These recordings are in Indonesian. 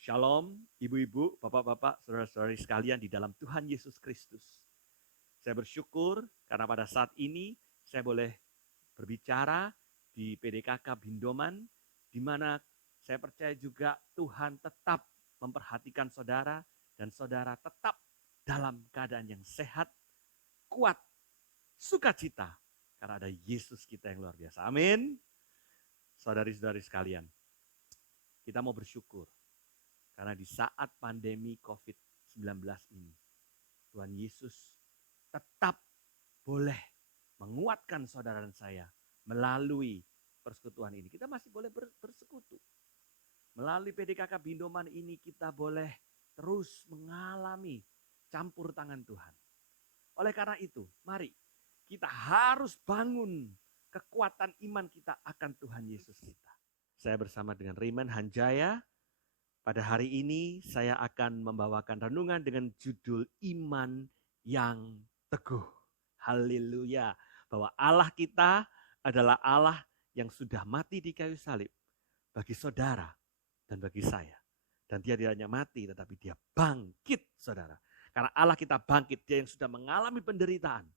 Shalom, ibu-ibu, bapak-bapak, saudara-saudari sekalian di dalam Tuhan Yesus Kristus. Saya bersyukur karena pada saat ini saya boleh berbicara di PDKK Bindoman, di mana saya percaya juga Tuhan tetap memperhatikan saudara dan saudara tetap dalam keadaan yang sehat, kuat, sukacita, karena ada Yesus kita yang luar biasa. Amin. Saudari-saudari sekalian, kita mau bersyukur karena di saat pandemi COVID-19 ini, Tuhan Yesus tetap boleh menguatkan saudara dan saya melalui persekutuan ini. Kita masih boleh bersekutu. Melalui PDKK Bindoman ini kita boleh terus mengalami campur tangan Tuhan. Oleh karena itu, mari kita harus bangun kekuatan iman kita akan Tuhan Yesus kita. Saya bersama dengan Raymond Hanjaya. Pada hari ini saya akan membawakan renungan dengan judul Iman yang Teguh. Haleluya. Bahwa Allah kita adalah Allah yang sudah mati di kayu salib bagi saudara dan bagi saya. Dan dia tidak hanya mati tetapi dia bangkit, saudara. Karena Allah kita bangkit, dia yang sudah mengalami penderitaan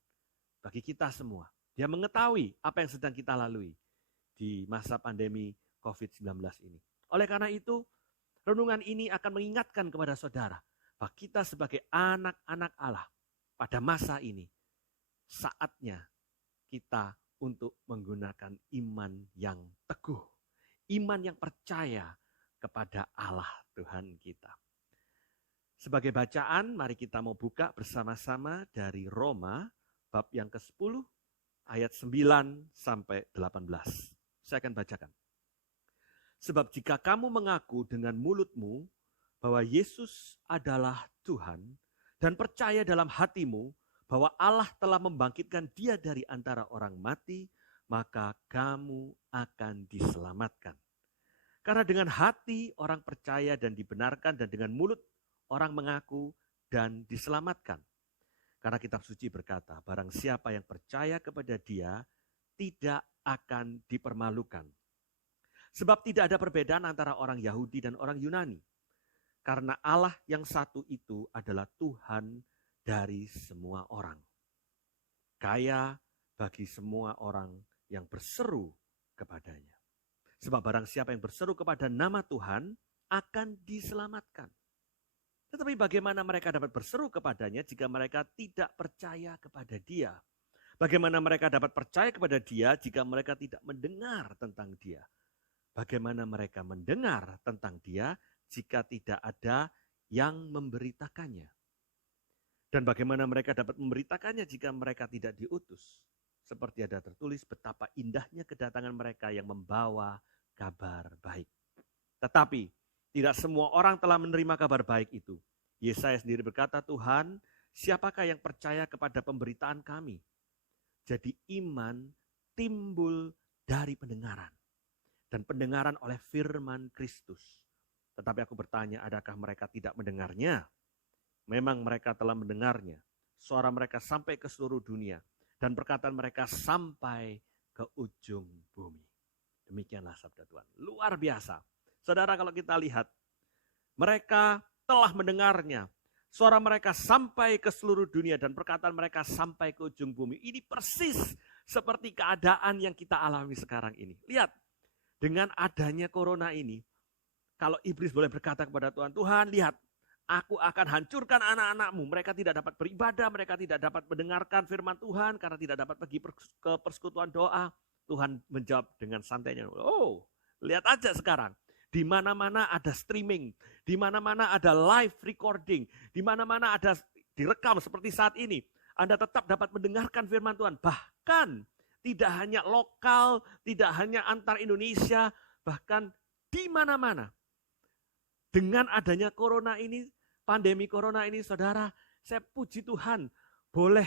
bagi kita semua. Dia mengetahui apa yang sedang kita lalui di masa pandemi COVID-19 ini. Oleh karena itu, renungan ini akan mengingatkan kepada saudara bahwa kita sebagai anak-anak Allah pada masa ini saatnya kita untuk menggunakan iman yang teguh, iman yang percaya kepada Allah Tuhan kita. Sebagai bacaan, mari kita mau buka bersama-sama dari Roma bab yang ke-10 ayat 9 sampai 18. Saya akan bacakan. Sebab jika kamu mengaku dengan mulutmu bahwa Yesus adalah Tuhan dan percaya dalam hatimu bahwa Allah telah membangkitkan dia dari antara orang mati, maka kamu akan diselamatkan. Karena dengan hati orang percaya dan dibenarkan dan dengan mulut orang mengaku dan diselamatkan. Karena kitab suci berkata, barang siapa yang percaya kepada dia tidak akan dipermalukan. Sebab tidak ada perbedaan antara orang Yahudi dan orang Yunani. Karena Allah yang satu itu adalah Tuhan dari semua orang. Kaya bagi semua orang yang berseru kepadanya. Sebab barang siapa yang berseru kepada nama Tuhan akan diselamatkan. Tetapi bagaimana mereka dapat berseru kepadanya jika mereka tidak percaya kepada dia? Bagaimana mereka dapat percaya kepada dia jika mereka tidak mendengar tentang dia? Bagaimana mereka mendengar tentang dia jika tidak ada yang memberitakannya? Dan bagaimana mereka dapat memberitakannya jika mereka tidak diutus? Seperti ada tertulis betapa indahnya kedatangan mereka yang membawa kabar baik. Tetapi tidak semua orang telah menerima kabar baik itu. Yesaya sendiri berkata, Tuhan, siapakah yang percaya kepada pemberitaan kami? Jadi iman timbul dari pendengaran. Dan pendengaran oleh firman Kristus. Tetapi aku bertanya, adakah mereka tidak mendengarnya? Memang mereka telah mendengarnya. Suara mereka sampai ke seluruh dunia. Dan perkataan mereka sampai ke ujung bumi. Demikianlah sabda Tuhan. Luar biasa. Saudara, kalau kita lihat, mereka telah mendengarnya. Suara mereka sampai ke seluruh dunia dan perkataan mereka sampai ke ujung bumi. Ini persis seperti keadaan yang kita alami sekarang ini. Lihat. Dengan adanya corona ini, kalau iblis boleh berkata kepada Tuhan, Tuhan lihat, aku akan hancurkan anak-anakmu. Mereka tidak dapat beribadah, mereka tidak dapat mendengarkan firman Tuhan, karena tidak dapat pergi ke persekutuan doa. Tuhan menjawab dengan santainya, oh lihat aja sekarang, di mana-mana ada streaming, di mana-mana ada live recording, di mana-mana ada direkam seperti saat ini. Anda tetap dapat mendengarkan firman Tuhan, bahkan tidak hanya lokal, tidak hanya antar Indonesia, bahkan di mana-mana. Dengan adanya corona ini, pandemi corona ini, saudara, saya puji Tuhan boleh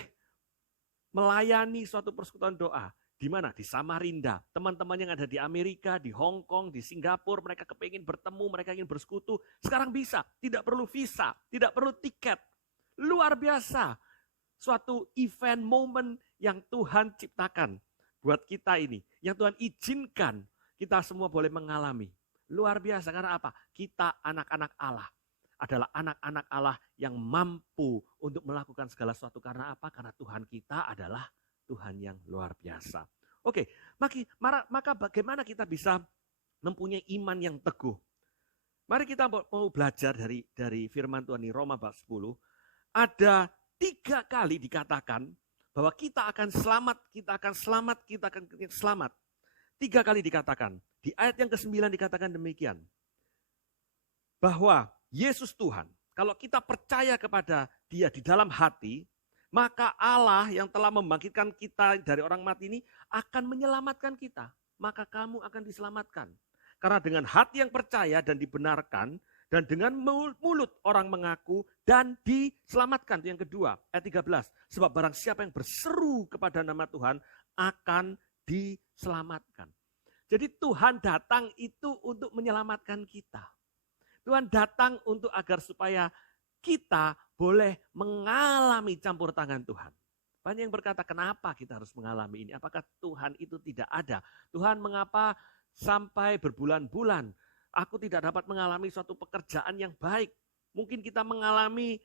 melayani suatu persekutuan doa. Di mana? Di Samarinda. Teman-teman yang ada di Amerika, di Hong Kong, di Singapura, mereka kepingin bertemu, mereka ingin bersekutu. Sekarang bisa, tidak perlu visa, tidak perlu tiket. Luar biasa. Suatu event, momen yang Tuhan ciptakan buat kita ini, yang Tuhan izinkan kita semua boleh mengalami. luar biasa. Karena apa? Kita anak-anak Allah. Adalah anak-anak Allah yang mampu untuk melakukan segala sesuatu. Karena apa? Karena Tuhan kita adalah Tuhan yang luar biasa. Oke, maka bagaimana kita bisa mempunyai iman yang teguh? Mari kita mau belajar dari firman Tuhan di Roma bab 10. Ada 3 kali dikatakan bahwa kita akan selamat, kita akan selamat, kita akan selamat. 3 kali dikatakan. Di ayat yang ke-9 dikatakan demikian. Bahwa Yesus Tuhan, kalau kita percaya kepada Dia di dalam hati, maka Allah yang telah membangkitkan kita dari orang mati ini akan menyelamatkan kita. Maka kamu akan diselamatkan. Karena dengan hati yang percaya dan dibenarkan, dan dengan mulut orang mengaku dan diselamatkan. Itu yang kedua, ayat 13. Sebab barang siapa yang berseru kepada nama Tuhan akan diselamatkan. Jadi Tuhan datang itu untuk menyelamatkan kita. Tuhan datang untuk agar supaya kita boleh mengalami campur tangan Tuhan. Banyak yang berkata, kenapa kita harus mengalami ini? Apakah Tuhan itu tidak ada? Tuhan, mengapa sampai berbulan-bulan aku tidak dapat mengalami suatu pekerjaan yang baik? Mungkin kita mengalami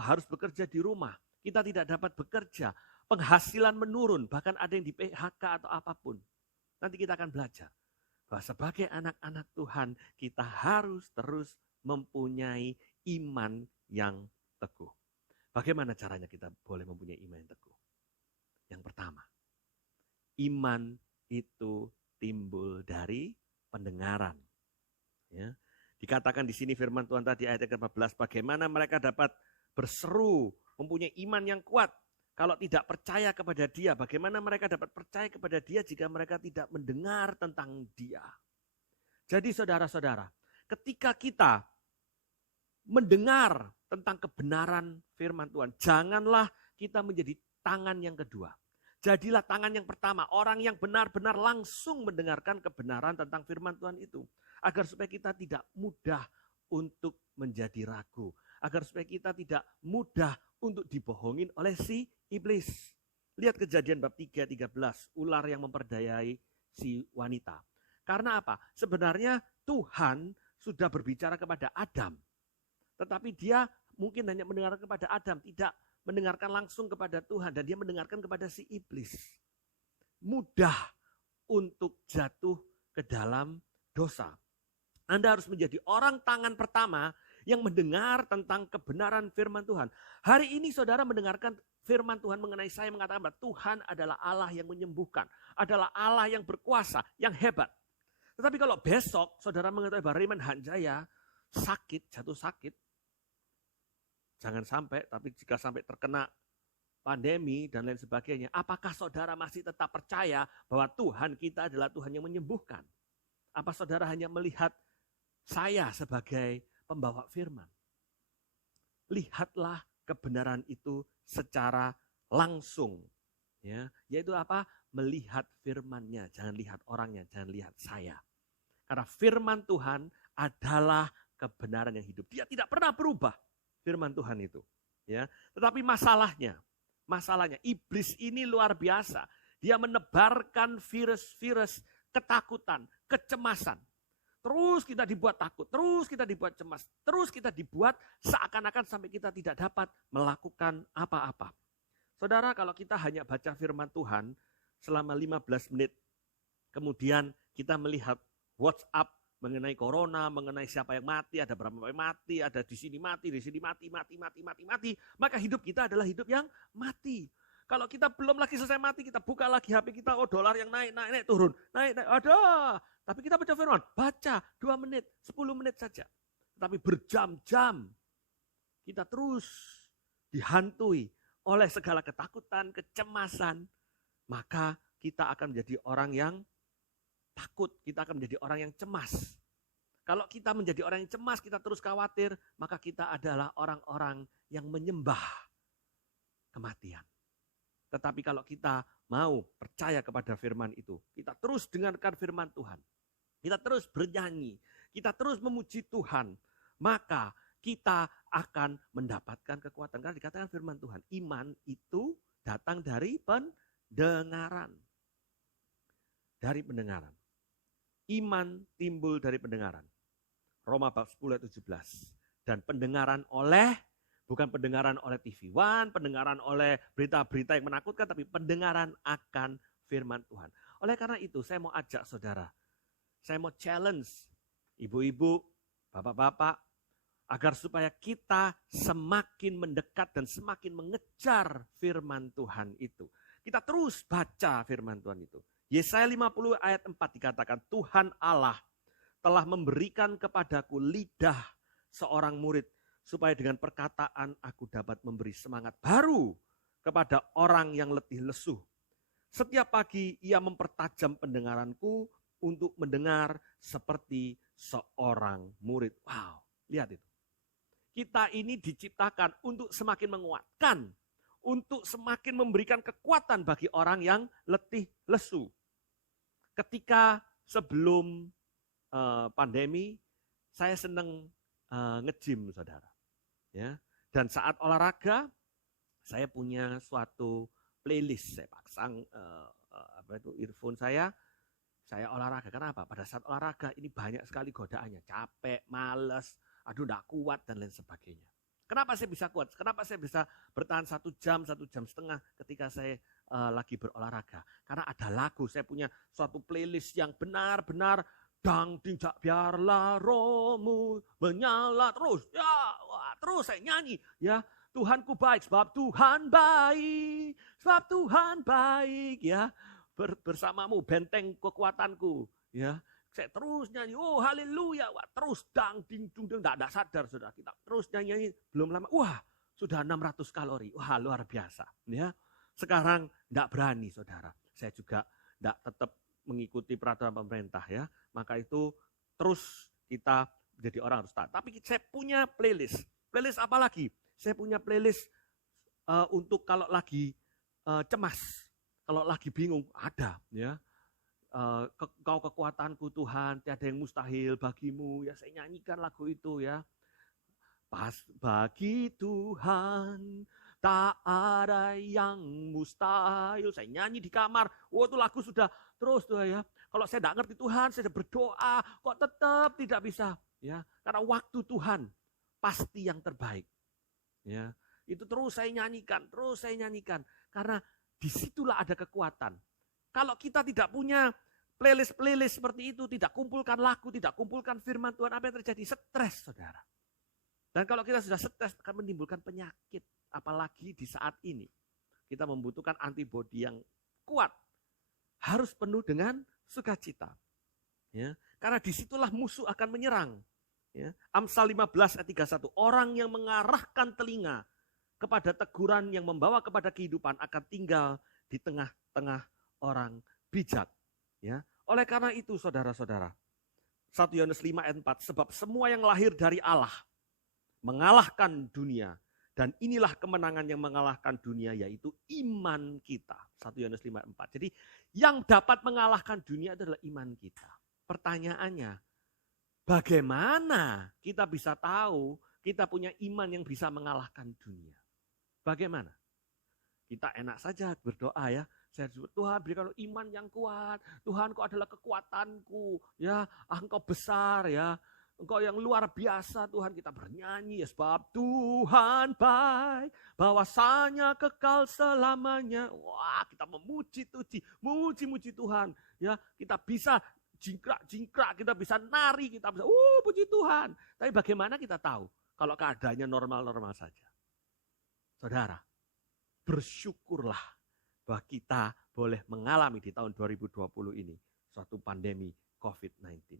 harus bekerja di rumah. Kita tidak dapat bekerja. Penghasilan menurun, bahkan ada yang di PHK atau apapun. Nanti kita akan belajar bahwa sebagai anak-anak Tuhan kita harus terus mempunyai iman yang teguh. Bagaimana caranya kita boleh mempunyai iman yang teguh? Yang pertama, iman itu timbul dari pendengaran. Ya. Dikatakan di sini firman Tuhan tadi ayat ke-14, bagaimana mereka dapat berseru, mempunyai iman yang kuat. Kalau tidak percaya kepada Dia, bagaimana mereka dapat percaya kepada Dia jika mereka tidak mendengar tentang Dia? Jadi saudara-saudara, ketika kita mendengar tentang kebenaran firman Tuhan, janganlah kita menjadi tangan yang kedua. Jadilah tangan yang pertama, orang yang benar-benar langsung mendengarkan kebenaran tentang firman Tuhan itu. Agar supaya kita tidak mudah untuk menjadi ragu. Agar supaya kita tidak mudah untuk dibohongin oleh si iblis. Lihat Kejadian bab 3:13, ular yang memperdayai si wanita. Karena apa? Sebenarnya Tuhan sudah berbicara kepada Adam. Tetapi dia mungkin hanya mendengarkan kepada Adam, tidak mendengarkan langsung kepada Tuhan. Dan dia mendengarkan kepada si iblis. Mudah untuk jatuh ke dalam dosa. Anda harus menjadi orang tangan pertama yang mendengar tentang kebenaran firman Tuhan. Hari ini saudara mendengarkan firman Tuhan mengenai saya, mengatakan bahwa Tuhan adalah Allah yang menyembuhkan. Adalah Allah yang berkuasa, yang hebat. Tetapi kalau besok saudara mengetahui bahwa Raymond Hanjaya sakit, jatuh sakit. Jangan sampai, tapi jika sampai terkena pandemi dan lain sebagainya, apakah saudara masih tetap percaya bahwa Tuhan kita adalah Tuhan yang menyembuhkan? Apa saudara hanya melihat saya sebagai pembawa firman? Lihatlah kebenaran itu secara langsung. Ya, yaitu apa? Melihat firman-Nya, jangan lihat orangnya, jangan lihat saya. Karena firman Tuhan adalah kebenaran yang hidup. Dia tidak pernah berubah, firman Tuhan itu. Ya, tetapi masalahnya iblis ini luar biasa. Dia menebarkan virus-virus ketakutan, kecemasan. Terus kita dibuat takut, terus kita dibuat cemas, terus kita dibuat seakan-akan sampai kita tidak dapat melakukan apa-apa. Saudara, kalau kita hanya baca firman Tuhan selama 15 menit, kemudian kita melihat WhatsApp mengenai corona, mengenai siapa yang mati, ada berapa yang mati, ada di sini mati, maka hidup kita adalah hidup yang mati. Kalau kita belum lagi selesai mati, kita buka lagi HP kita, oh dolar yang naik, turun, naik, ada. Tapi kita baca firman, baca 2 menit, 10 menit saja. Tapi berjam-jam kita terus dihantui oleh segala ketakutan, kecemasan. Maka kita akan menjadi orang yang takut, kita akan menjadi orang yang cemas. Kalau kita menjadi orang yang cemas, kita terus khawatir, maka kita adalah orang-orang yang menyembah kematian. Tetapi kalau kita mau percaya kepada firman itu, kita terus dengarkan firman Tuhan, kita terus bernyanyi, kita terus memuji Tuhan, maka kita akan mendapatkan kekuatan. Karena dikatakan firman Tuhan, iman itu datang dari pendengaran. Dari pendengaran. Iman timbul dari pendengaran. Roma bab 10 ayat 17. Dan pendengaran oleh, bukan pendengaran oleh TV One, pendengaran oleh berita-berita yang menakutkan, tapi pendengaran akan firman Tuhan. Oleh karena itu, saya mau ajak saudara, saya mau challenge ibu-ibu, bapak-bapak, agar supaya kita semakin mendekat dan semakin mengejar firman Tuhan itu. Kita terus baca firman Tuhan itu. Yesaya 50 ayat 4 dikatakan, Tuhan Allah telah memberikan kepadaku lidah seorang murid, supaya dengan perkataan aku dapat memberi semangat baru kepada orang yang letih lesu. Setiap pagi ia mempertajam pendengaranku untuk mendengar seperti seorang murid. Wow, lihat itu. Kita ini diciptakan untuk semakin menguatkan, untuk semakin memberikan kekuatan bagi orang yang letih lesu. Ketika sebelum pandemi, saya senang nge-gym, saudara. Ya. Dan saat olahraga, saya punya suatu playlist. Saya pasang earphone saya olahraga. Kenapa? Pada saat olahraga ini banyak sekali godaannya. Capek, males, aduh enggak kuat, dan lain sebagainya. Kenapa saya bisa kuat? Kenapa saya bisa bertahan 1 jam, 1 jam setengah ketika saya lagi berolahraga? Karena ada lagu, saya punya suatu playlist yang benar-benar dang tidak biarlah rohmu menyala terus. Ya, wah, terus saya nyanyi. Ya, Tuhanku baik sebab Tuhan baik, sebab Tuhan baik. Ya, bersamamu benteng kekuatanku. Ya. Saya terus nyanyi, oh haleluya, wah, terus dang ding dung dung, enggak sadar saudara, kita terus nyanyi, belum lama, wah sudah 600 kalori, wah luar biasa. Ya, sekarang enggak berani saudara, saya juga enggak tetap mengikuti peraturan pemerintah ya, maka itu terus kita menjadi orang harus taat. Tapi saya punya playlist apa lagi? Saya punya playlist untuk kalau lagi cemas, kalau lagi bingung, ada ya. Kau kekuatanku Tuhan, tiada yang mustahil bagimu. Ya, saya nyanyikan lagu itu ya. Pas bagi Tuhan tak ada yang mustahil. Saya nyanyi di kamar. Oh, itu lagu sudah terus tuh ya. Kalau saya tidak ngerti Tuhan, saya sudah berdoa, kok tetap tidak bisa ya. Karena waktu Tuhan pasti yang terbaik. Ya, itu terus saya nyanyikan, karena disitulah ada kekuatan. Kalau kita tidak punya playlist seperti itu, tidak kumpulkan lagu, tidak kumpulkan firman Tuhan, apa yang terjadi? Stres, saudara. Dan kalau kita sudah stres, akan menimbulkan penyakit. Apalagi di saat ini. Kita membutuhkan antibodi yang kuat. Harus penuh dengan sukacita. Ya, karena disitulah musuh akan menyerang. Ya, Amsal 15 ayat 31, orang yang mengarahkan telinga kepada teguran yang membawa kepada kehidupan akan tinggal di tengah-tengah orang bijak. Ya. Oleh karena itu saudara-saudara, 1 Yohanes 5 ayat 4, sebab semua yang lahir dari Allah mengalahkan dunia, dan inilah kemenangan yang mengalahkan dunia, yaitu iman kita. 1 Yohanes 5 ayat 4. Jadi yang dapat mengalahkan dunia adalah iman kita. Pertanyaannya, bagaimana kita bisa tahu kita punya iman yang bisa mengalahkan dunia? Bagaimana? Kita enak saja berdoa ya. Saya disebut, Tuhan berikan iman yang kuat. Tuhan, Engkau adalah kekuatanku. Ya, Engkau besar ya. Engkau yang luar biasa Tuhan. Kita bernyanyi ya, sebab Tuhan baik, bahwasanya kekal selamanya. Wah, kita memuji Tuhan. Ya, kita bisa jingkrak, kita bisa nari, kita bisa puji Tuhan. Tapi bagaimana kita tahu kalau keadaannya normal-normal saja? Saudara, bersyukurlah bahwa kita boleh mengalami di tahun 2020 ini suatu pandemi COVID-19.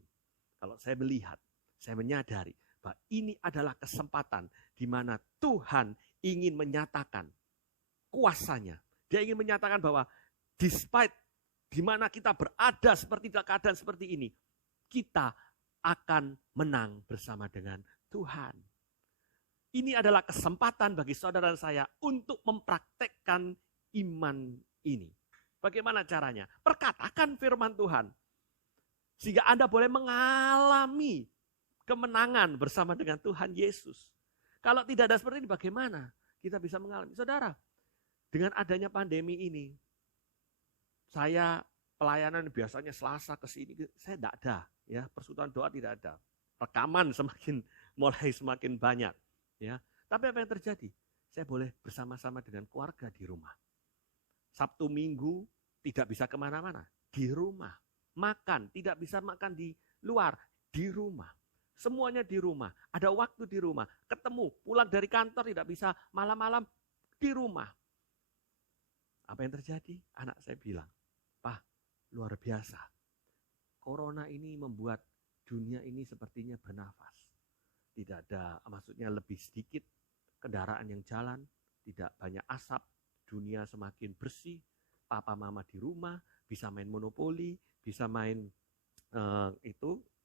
Kalau saya melihat, saya menyadari bahwa ini adalah kesempatan di mana Tuhan ingin menyatakan kuasanya. Dia ingin menyatakan bahwa despite di mana kita berada seperti keadaan seperti ini, kita akan menang bersama dengan Tuhan. Ini adalah kesempatan bagi saudara dan saya untuk mempraktekkan iman ini. Bagaimana caranya? Perkatakan firman Tuhan. Sehingga Anda boleh mengalami kemenangan bersama dengan Tuhan Yesus. Kalau tidak ada seperti ini, bagaimana kita bisa mengalami? Saudara, dengan adanya pandemi ini, saya pelayanan biasanya Selasa ke sini, saya tidak ada, ya, persekutuan doa tidak ada. Rekaman mulai semakin banyak, ya. Tapi apa yang terjadi? Saya boleh bersama-sama dengan keluarga di rumah. Sabtu Minggu tidak bisa kemana-mana, di rumah. Makan, tidak bisa makan di luar, di rumah. Semuanya di rumah, ada waktu di rumah. Ketemu, pulang dari kantor tidak bisa, malam-malam di rumah. Apa yang terjadi? Anak saya bilang, "Pak, luar biasa. Corona ini membuat dunia ini sepertinya bernafas. Tidak ada, maksudnya lebih sedikit kendaraan yang jalan, tidak banyak asap, dunia semakin bersih, papa mama di rumah, bisa main monopoli, bisa main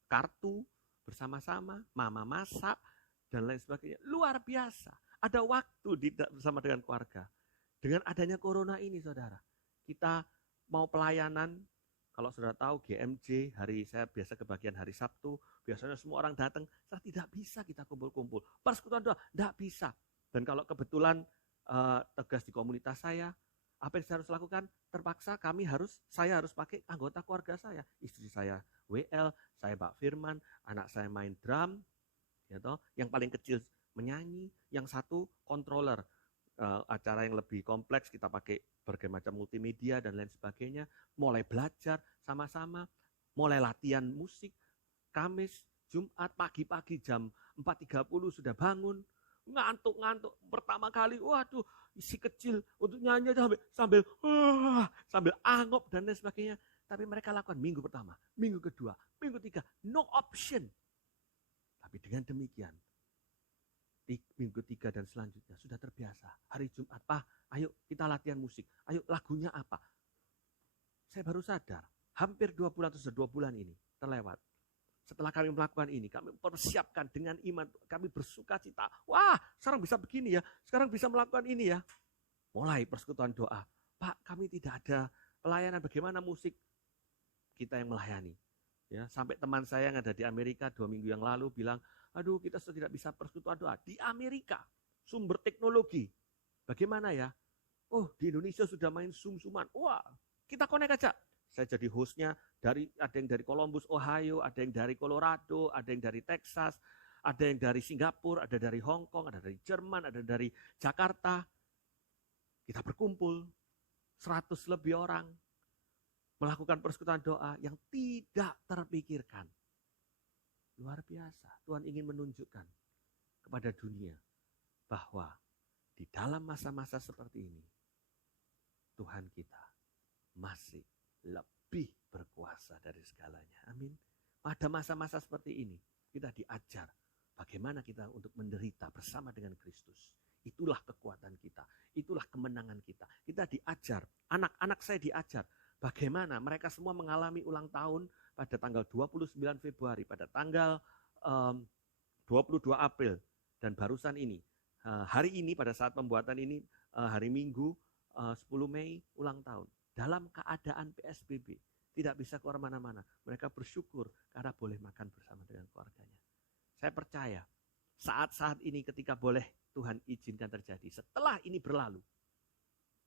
kartu bersama-sama, mama masak, dan lain sebagainya. Luar biasa. Ada waktu bersama dengan keluarga. Dengan adanya corona ini, saudara, kita mau pelayanan, kalau saudara tahu GMJ, saya biasa kebagian hari Sabtu, biasanya semua orang datang, tidak bisa kita kumpul-kumpul. Persekutuan doa, tidak bisa. Dan kalau kebetulan tegas di komunitas saya, apa yang saya harus lakukan? Terpaksa saya harus pakai anggota keluarga saya. Istri saya WL, saya Pak Firman, anak saya main drum, ya toh, yang paling kecil menyanyi, yang satu controller. Acara yang lebih kompleks kita pakai berbagai macam multimedia dan lain sebagainya, mulai belajar sama-sama, mulai latihan musik, Kamis, Jumat, pagi-pagi jam 4.30 sudah bangun, ngantuk-ngantuk, pertama kali, waduh, si kecil untuk nyanyi sambil angop dan lain sebagainya, tapi mereka lakukan minggu pertama, minggu kedua, minggu ketiga, no option. Tapi dengan demikian, di minggu 3 dan selanjutnya sudah terbiasa. Hari Jumat, Pak, ayo kita latihan musik. Ayo lagunya apa? Saya baru sadar, hampir 2 bulan atau 2 bulan ini terlewat. Setelah kami melakukan ini, kami persiapkan dengan iman, kami bersuka cita. Wah, sekarang bisa begini ya, sekarang bisa melakukan ini ya. Mulai persekutuan doa. Pak, kami tidak ada pelayanan, bagaimana musik? Kita yang melayani. Ya, sampai teman saya yang ada di Amerika 2 minggu yang lalu bilang, aduh, kita sudah tidak bisa persekutuan doa. Di Amerika, sumber teknologi. Bagaimana ya? Oh, di Indonesia sudah main Zoom-Zooman. Wah, kita connect aja. Saya jadi hostnya, ada yang dari Columbus, Ohio, ada yang dari Colorado, ada yang dari Texas, ada yang dari Singapura, ada dari Hong Kong, ada dari Jerman, ada dari Jakarta. Kita berkumpul, 100 lebih orang, melakukan persekutuan doa yang tidak terpikirkan. Luar biasa. Tuhan ingin menunjukkan kepada dunia bahwa di dalam masa-masa seperti ini, Tuhan kita masih lebih berkuasa dari segalanya. Amin. Pada masa-masa seperti ini, kita diajar bagaimana kita untuk menderita bersama dengan Kristus. Itulah kekuatan kita. Itulah kemenangan kita. Kita diajar, anak-anak saya diajar bagaimana mereka semua mengalami ulang tahun pada tanggal 29 Februari, pada tanggal 22 April, dan barusan ini, hari ini pada saat pembuatan ini, hari Minggu 10 Mei ulang tahun. Dalam keadaan PSBB, tidak bisa keluar mana-mana. Mereka bersyukur karena boleh makan bersama dengan keluarganya. Saya percaya, saat-saat ini ketika boleh Tuhan izinkan terjadi, setelah ini berlalu,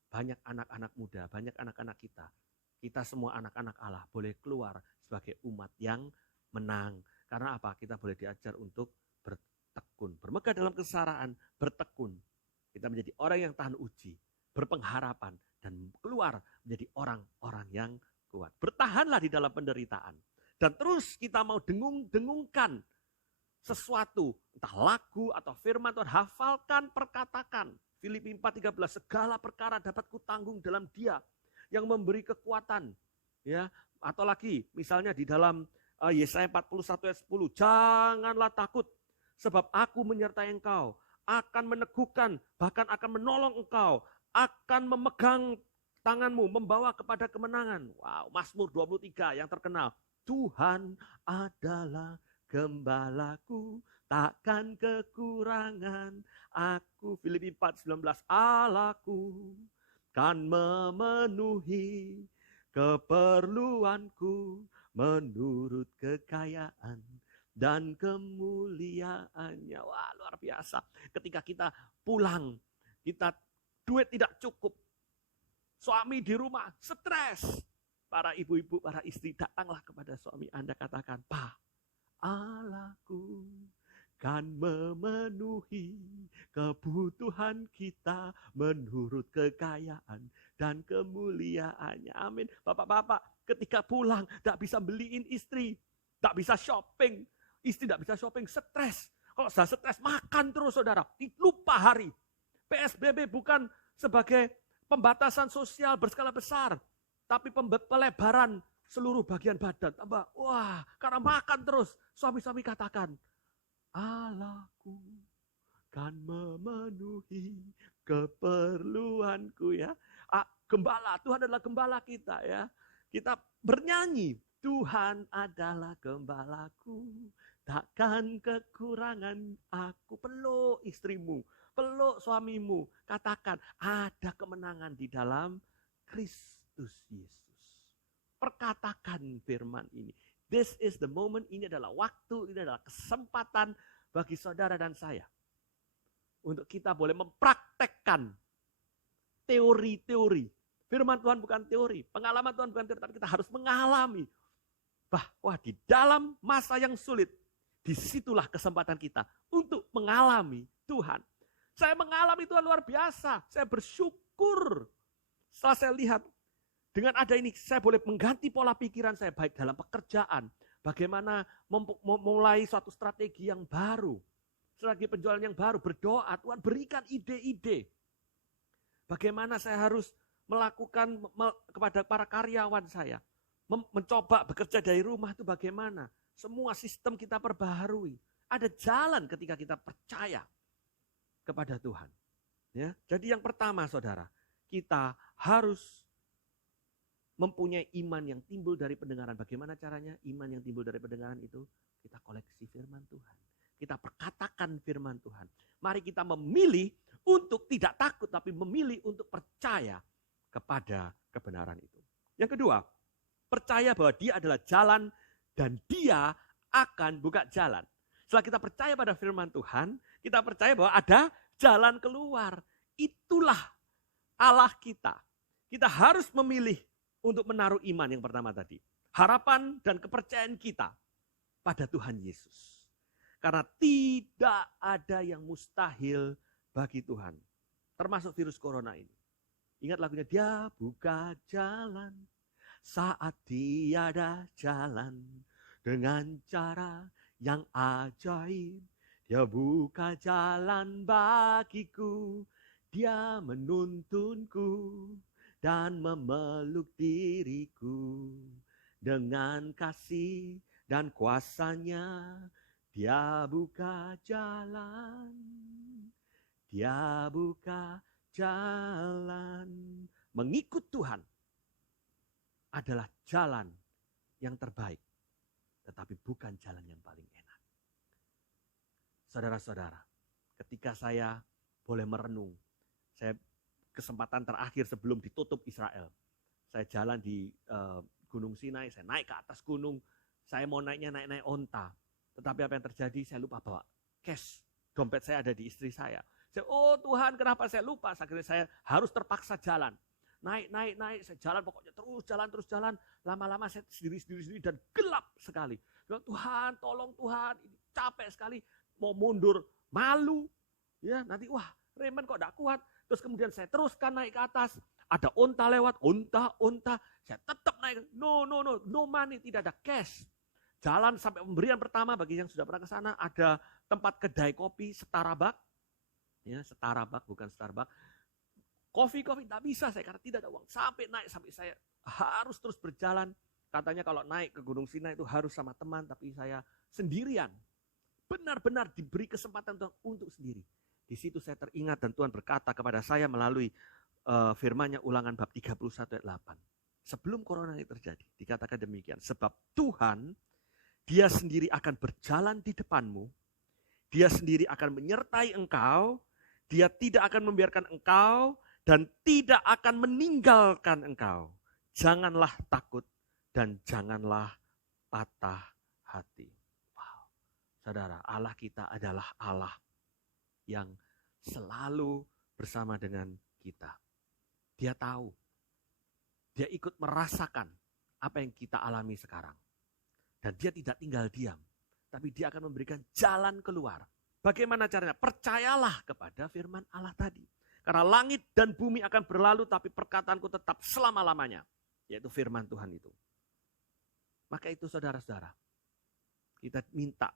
banyak anak-anak muda, banyak anak-anak kita semua anak-anak Allah boleh keluar sebagai umat yang menang. Karena apa? Kita boleh diajar untuk bertekun, bermegah dalam kesengsaraan, bertekun. Kita menjadi orang yang tahan uji, berpengharapan, dan keluar menjadi orang-orang yang kuat. Bertahanlah di dalam penderitaan. Dan terus kita mau dengung-dengungkan sesuatu, entah lagu atau firman Tuhan, hafalkan, perkatakan. Filipi 4:13, segala perkara dapat kutanggung dalam Dia yang memberi kekuatan, ya. Atau lagi misalnya di dalam Yesaya 41 ayat 10, janganlah takut sebab aku menyertai engkau, akan meneguhkan, bahkan akan menolong engkau, akan memegang tanganmu, membawa kepada kemenangan. Wow, Mazmur 23 yang terkenal, Tuhan adalah gembalaku, takkan kekurangan aku. Filipi 4:19, Allahku kan memenuhi keperluanku menurut kekayaan dan kemuliaannya. Wah, luar biasa. Ketika kita pulang, kita duit tidak cukup. Suami di rumah stres. Para ibu-ibu, para istri, datanglah kepada suami Anda, katakan, Pak, Allahku kan memenuhi kebutuhan kita menurut kekayaan dan kemuliaannya. Amin. Bapak-bapak, ketika pulang, tak bisa beliin istri, tak bisa shopping. Istri tak bisa shopping, stres. Kalau sudah stres, makan terus saudara. Lupa hari. PSBB bukan sebagai pembatasan sosial berskala besar, tapi pelebaran seluruh bagian badan. Tambah, wah, karena makan terus. Suami-suami katakan, Allahku kan memenuhi keperluanku ya. Gembala, Tuhan adalah gembala kita ya. Kita bernyanyi, Tuhan adalah gembalaku, takkan kekurangan aku. Peluk istrimu, peluk suamimu, katakan ada kemenangan di dalam Kristus Yesus. Perkatakan firman ini. This is the moment, ini adalah waktu, ini adalah kesempatan bagi saudara dan saya. Untuk kita boleh mempraktekkan teori-teori. Firman Tuhan bukan teori, pengalaman Tuhan bukan teori, tapi kita harus mengalami. Bahwa di dalam masa yang sulit, disitulah kesempatan kita untuk mengalami Tuhan. Saya mengalami Tuhan luar biasa, saya bersyukur. Setelah saya lihat, dengan ada ini saya boleh mengganti pola pikiran saya, baik dalam pekerjaan, bagaimana memulai suatu strategi yang baru, strategi penjualan yang baru, berdoa, Tuhan berikan ide-ide. Bagaimana saya harus melakukan kepada para karyawan saya, mencoba bekerja dari rumah itu bagaimana. Semua sistem kita perbaharui. Ada jalan ketika kita percaya kepada Tuhan. Ya, jadi yang pertama saudara, kita harus mempunyai iman yang timbul dari pendengaran. Bagaimana caranya? Iman yang timbul dari pendengaran itu kita koleksi firman Tuhan. Kita perkatakan firman Tuhan. Mari kita memilih untuk tidak takut, tapi memilih untuk percaya kepada kebenaran itu. Yang kedua, percaya bahwa dia adalah jalan dan dia akan buka jalan. Setelah kita percaya pada firman Tuhan, kita percaya bahwa ada jalan keluar. Itulah Allah kita. Kita harus memilih untuk menaruh iman yang pertama tadi. Harapan dan kepercayaan kita pada Tuhan Yesus. Karena tidak ada yang mustahil bagi Tuhan. Termasuk virus corona ini. Ingat lagunya, dia buka jalan saat tiada jalan. Dengan cara yang ajaib, dia buka jalan bagiku. Dia menuntunku dan memeluk diriku. Dengan kasih dan kuasanya, dia buka jalan. Dia buka jalan. Mengikut Tuhan adalah jalan yang terbaik, tetapi bukan jalan yang paling enak. Saudara-saudara, ketika saya boleh merenung, saya kesempatan terakhir sebelum ditutup Israel, saya jalan di Gunung Sinai, saya naik ke atas gunung, saya mau naik onta, tetapi apa yang terjadi, saya lupa bawa cash, dompet saya ada di istri saya. Oh Tuhan, kenapa saya lupa? Akhirnya saya harus terpaksa jalan. Naik, saya jalan pokoknya terus jalan. Lama-lama saya sendiri dan gelap sekali. Tuhan, tolong Tuhan, ini capek sekali. Mau mundur, malu. Ya, nanti wah, Raymond kok enggak kuat. Terus kemudian saya teruskan naik ke atas. Ada onta lewat, onta. Saya tetap naik. No money, tidak ada cash. Jalan sampai pemberian pertama bagi yang sudah pernah ke sana, ada tempat kedai kopi Starbucks. Ya, Starbucks bukan Starbucks. Kopi tidak bisa saya karena tidak ada uang. Sampai saya harus terus berjalan. Katanya kalau naik ke Gunung Sinai itu harus sama teman, tapi saya sendirian. Benar-benar diberi kesempatan untuk sendiri. Di situ saya teringat dan Tuhan berkata kepada saya melalui firman-Nya Ulangan bab 31 ayat 8. Sebelum corona ini terjadi, dikatakan demikian. Sebab Tuhan, dia sendiri akan berjalan di depanmu. Dia sendiri akan menyertai engkau. Dia tidak akan membiarkan engkau dan tidak akan meninggalkan engkau. Janganlah takut dan janganlah patah hati. Wow. Saudara, Allah kita adalah Allah yang selalu bersama dengan kita. Dia tahu. Dia ikut merasakan apa yang kita alami sekarang. Dan dia tidak tinggal diam, tapi dia akan memberikan jalan keluar. Bagaimana caranya? Percayalah kepada firman Allah tadi. Karena langit dan bumi akan berlalu, tapi perkataanku tetap selama-lamanya. Yaitu firman Tuhan itu. Maka itu saudara-saudara, kita minta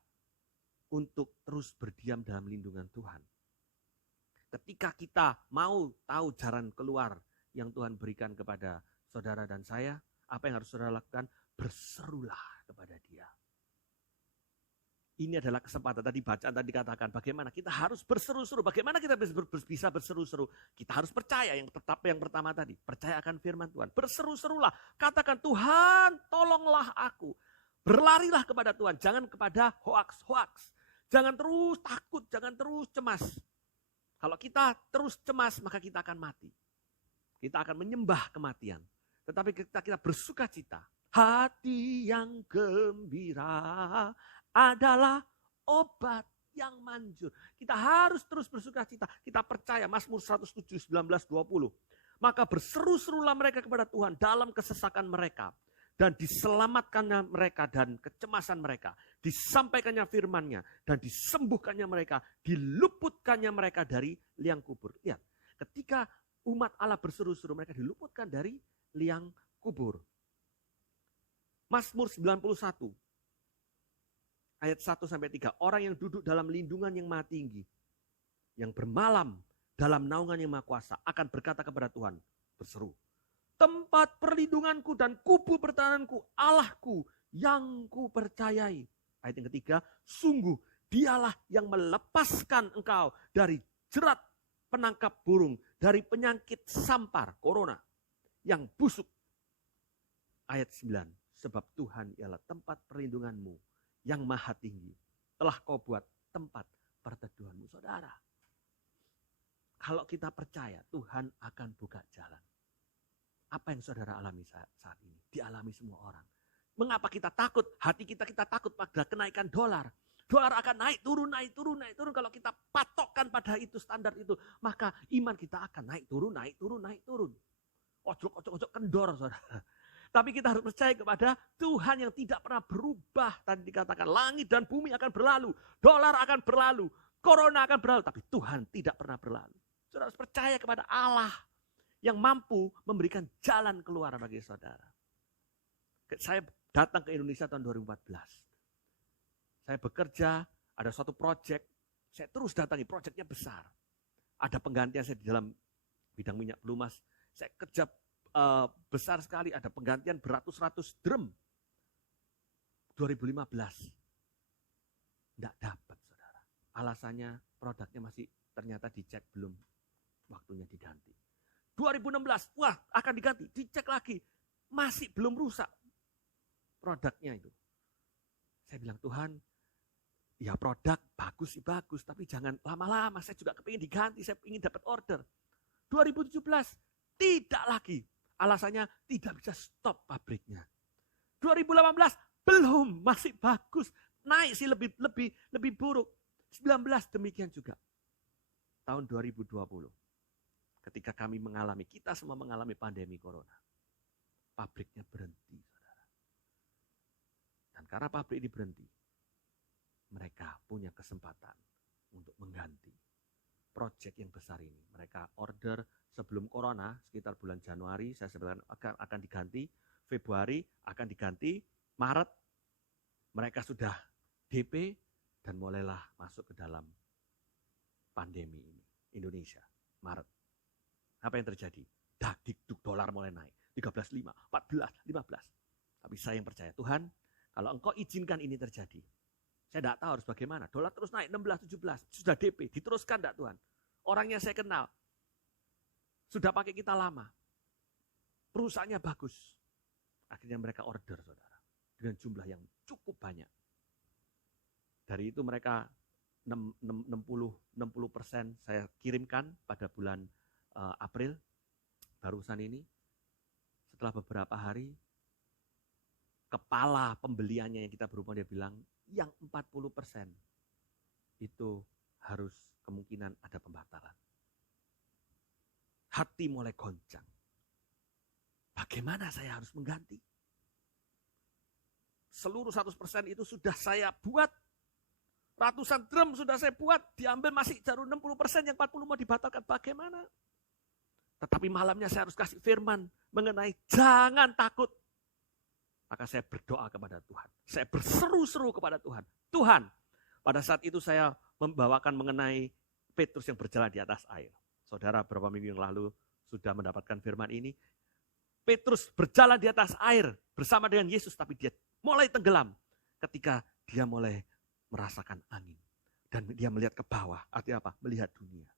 untuk terus berdiam dalam lindungan Tuhan. Ketika kita mau tahu jalan keluar yang Tuhan berikan kepada saudara dan saya, apa yang harus saudara lakukan? Berserulah kepada Dia. Ini adalah kesempatan, tadi bacaan tadi katakan bagaimana kita harus berseru-seru. Bagaimana kita bisa berseru-seru? Kita harus percaya, yang pertama tadi. Percaya akan firman Tuhan. Berseru-serulah. Katakan, Tuhan tolonglah aku. Berlarilah kepada Tuhan. Jangan kepada hoaks-hoaks. Jangan terus takut, jangan terus cemas. Kalau kita terus cemas, maka kita akan mati. Kita akan menyembah kematian. Tetapi kita bersuka cita. Hati yang gembira adalah obat yang manjur. Kita harus terus bersuka cita. Kita percaya Mazmur 107, 19, 20. Maka berseru-serulah mereka kepada Tuhan dalam kesesakan mereka. Dan diselamatkannya mereka dan kecemasan mereka. Disampaikannya firman-Nya dan disembuhkannya mereka. Diluputkannya mereka dari liang kubur. Lihat, ketika umat Allah berseru-seru, mereka diluputkan dari liang kubur. Mazmur 91 ayat 1-3. Orang yang duduk dalam lindungan yang maha tinggi, yang bermalam dalam naungan yang maha kuasa, akan berkata kepada Tuhan, berseru, tempat perlindunganku dan kubu pertahananku, Allahku yang ku percayai. Ayat yang ketiga, sungguh dialah yang melepaskan engkau dari jerat penangkap burung, dari penyakit sampar, corona, yang busuk. Ayat 9, sebab Tuhan ialah tempat perlindunganmu yang maha tinggi. Telah kau buat tempat perteduhanmu. Saudara, kalau kita percaya Tuhan akan buka jalan. Apa yang saudara alami saat ini? Dialami semua orang. Mengapa kita takut? Hati kita takut pada kenaikan dolar. Dolar akan naik turun, naik turun, naik turun. Kalau kita patokkan pada itu, standar itu, maka iman kita akan naik turun, naik turun, naik turun. Ojok kendor, saudara. Tapi kita harus percaya kepada Tuhan yang tidak pernah berubah. Tadi dikatakan langit dan bumi akan berlalu. Dolar akan berlalu. Corona akan berlalu. Tapi Tuhan tidak pernah berlalu. Saudara harus percaya kepada Allah yang mampu memberikan jalan keluar bagi saudara. Saya datang ke Indonesia tahun 2014. Saya bekerja, ada suatu proyek. Saya terus datangi, proyeknya besar. Ada penggantian saya di dalam bidang minyak pelumas. Saya kerja besar sekali, ada penggantian beratus-ratus drum. 2015. Tidak dapat, saudara. Alasannya produknya masih ternyata dicek belum waktunya diganti. 2016, wah akan diganti, dicek lagi. Masih belum rusak produknya itu. Saya bilang, Tuhan, ya produk bagus sih bagus, tapi jangan lama-lama, saya juga kepingin diganti, saya ingin dapat order. 2017, tidak lagi. Alasannya tidak bisa stop pabriknya. 2018 belum, masih bagus. Naik sih lebih buruk. 19 demikian juga. Tahun 2020. Ketika kita semua mengalami pandemi corona. Pabriknya berhenti, saudara. Dan karena pabrik ini berhenti, mereka punya kesempatan untuk mengganti proyek yang besar ini. Mereka order sebelum corona, sekitar bulan Januari, saya sebutkan akan diganti, Februari akan diganti, Maret mereka sudah DP dan mulailah masuk ke dalam pandemi ini. Indonesia, Maret. Apa yang terjadi? Dikduk dolar mulai naik, 13,5, 14, 15. Tapi saya yang percaya, Tuhan, kalau Engkau izinkan ini terjadi, saya tidak tahu harus bagaimana. Dolar terus naik 16, 17. Sudah DP. Diteruskan tidak Tuhan? Orangnya saya kenal. Sudah pakai kita lama. Perusahaannya bagus. Akhirnya mereka order, saudara. Dengan jumlah yang cukup banyak. Dari itu mereka 60% saya kirimkan pada bulan April. Barusan ini. Setelah beberapa hari. Kepala pembeliannya yang kita berhubung, dia bilang, yang 40% itu harus kemungkinan ada pembatalan. Hati mulai goncang. Bagaimana saya harus mengganti? seluruh 100% itu sudah saya buat. Ratusan drum sudah saya buat, diambil masih baru 60%, yang 40 mau dibatalkan. Bagaimana? Tetapi malamnya saya harus kasih firman mengenai jangan takut. Maka saya berdoa kepada Tuhan. Saya berseru-seru kepada Tuhan. Tuhan, pada saat itu saya membawakan mengenai Petrus yang berjalan di atas air. Saudara, beberapa minggu yang lalu sudah mendapatkan firman ini. Petrus berjalan di atas air bersama dengan Yesus, tapi dia mulai tenggelam ketika dia mulai merasakan angin. Dan dia melihat ke bawah, artinya apa? Melihat dunia.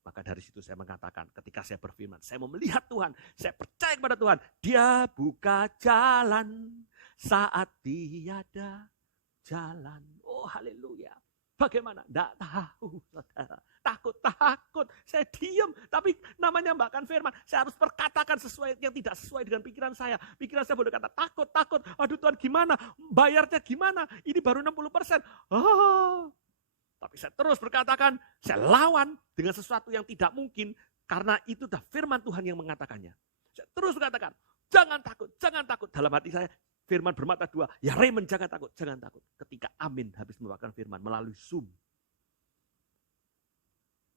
Maka dari situ saya mengatakan, ketika saya berfirman, saya mau melihat Tuhan, saya percaya kepada Tuhan. Dia buka jalan saat tiada jalan. Oh haleluya. Bagaimana? Tidak tahu, saudara. Takut. Saya diam. Tapi namanya bahkan firman. Saya harus perkatakan sesuai yang tidak sesuai dengan pikiran saya. Pikiran saya boleh kata takut. Aduh Tuhan gimana? Bayarnya gimana? Ini baru 60%. Tapi saya terus berkatakan, saya lawan dengan sesuatu yang tidak mungkin. Karena itu dah firman Tuhan yang mengatakannya. Saya terus berkatakan, jangan takut. Dalam hati saya, firman bermata dua, ya Raymond jangan takut. Ketika Amin habis membawakan firman melalui Zoom.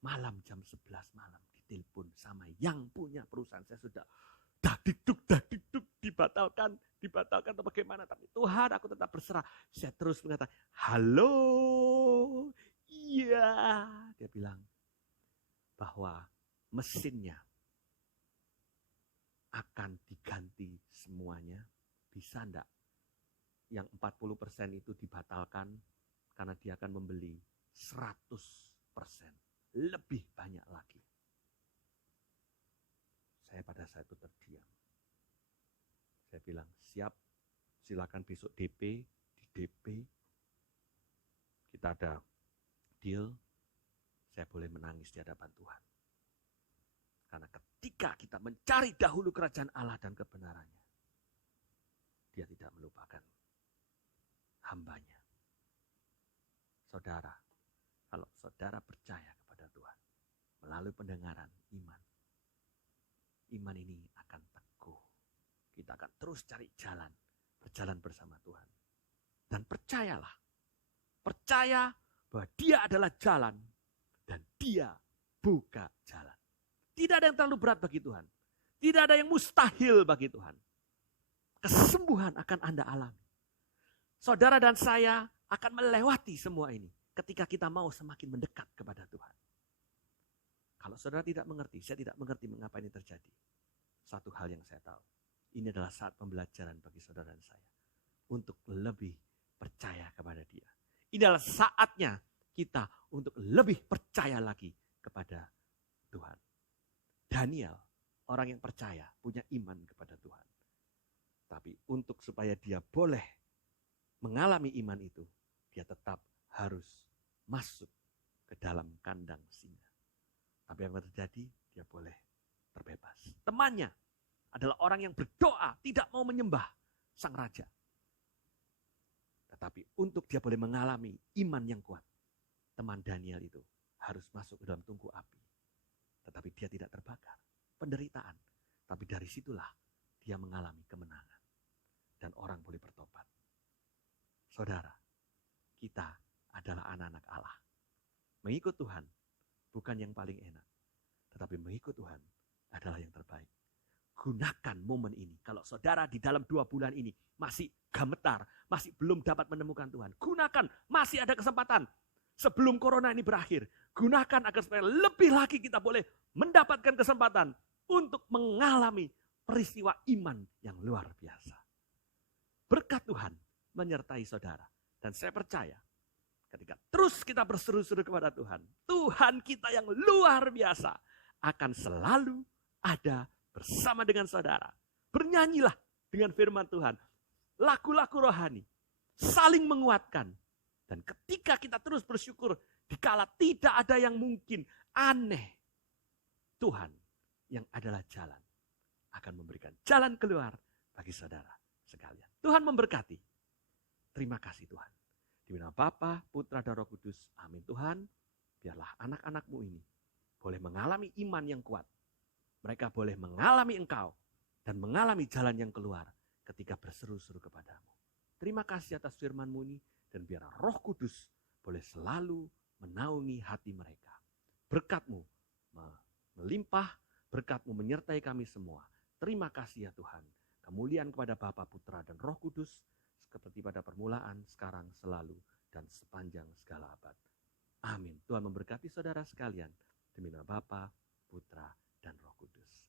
Malam jam 11 malam ditelepon sama yang punya perusahaan. Saya sudah dagdikduk, dibatalkan atau bagaimana. Tapi Tuhan aku tetap berserah. Saya terus mengatakan, halo, iya. Dia bilang bahwa mesinnya akan diganti semuanya. Bisa enggak yang 40% itu dibatalkan karena dia akan membeli 100% lebih banyak lagi. Saya pada saat itu terdiam. Saya bilang, siap, silakan besok DP, di DP kita ada deal, saya boleh menangis di hadapan Tuhan. Karena ketika kita mencari dahulu kerajaan Allah dan kebenarannya, dia tidak melupakan hambanya. Saudara, kalau saudara percaya kepada Tuhan melalui pendengaran iman ini akan teguh. Kita akan terus cari jalan, berjalan bersama Tuhan. Dan percaya bahwa dia adalah jalan dan dia buka jalan. Tidak ada yang terlalu berat bagi Tuhan. Tidak ada yang mustahil bagi Tuhan. Kesembuhan akan Anda alami. Saudara dan saya akan melewati semua ini ketika kita mau semakin mendekat kepada Tuhan. Kalau saudara tidak mengerti, saya tidak mengerti mengapa ini terjadi. Satu hal yang saya tahu, ini adalah saat pembelajaran bagi saudara dan saya untuk lebih percaya kepada Dia. Ini adalah saatnya kita untuk lebih percaya lagi kepada Tuhan. Daniel, orang yang percaya, punya iman kepada Tuhan. Tapi untuk supaya dia boleh mengalami iman itu, dia tetap harus masuk ke dalam kandang singa. Tapi yang terjadi, dia boleh terbebas. Temannya adalah orang yang berdoa, tidak mau menyembah sang raja. Tetapi untuk dia boleh mengalami iman yang kuat, teman Daniel itu harus masuk ke dalam tungku api. Tetapi dia tidak terbakar. Penderitaan. Tapi dari situlah dia mengalami kemenangan. Dan orang boleh bertobat. Saudara, kita adalah anak-anak Allah. Mengikut Tuhan bukan yang paling enak. Tetapi mengikut Tuhan adalah yang terbaik. Gunakan momen ini. Kalau saudara di dalam 2 bulan ini masih gemetar, masih belum dapat menemukan Tuhan. Gunakan, masih ada kesempatan. Sebelum corona ini berakhir, gunakan agar supaya lebih lagi kita boleh mendapatkan kesempatan untuk mengalami peristiwa iman yang luar biasa. Berkat Tuhan menyertai saudara. Dan saya percaya ketika terus kita berseru-seru kepada Tuhan, Tuhan kita yang luar biasa akan selalu ada bersama dengan saudara. Bernyanyilah dengan firman Tuhan. Lagu-lagu rohani. Saling menguatkan. Dan ketika kita terus bersyukur, dikala tidak ada yang mungkin aneh, Tuhan yang adalah jalan akan memberikan jalan keluar bagi saudara sekalian. Tuhan memberkati. Terima kasih Tuhan. Di nama Bapa, Putra, dan Roh Kudus. Amin Tuhan. Biarlah anak-anak-Mu ini boleh mengalami iman yang kuat. Mereka boleh mengalami Engkau dan mengalami jalan yang keluar ketika berseru-seru kepadamu. Terima kasih atas firman-Mu ini, dan biar Roh Kudus boleh selalu menaungi hati mereka. Berkat-Mu melimpah, berkat-Mu menyertai kami semua. Terima kasih ya Tuhan. Kemuliaan kepada Bapa, Putra, dan Roh Kudus, seperti pada permulaan, sekarang, selalu, dan sepanjang segala abad. Amin. Tuhan memberkati saudara sekalian. Demi nama Bapa, Putra, dan Roh Kudus.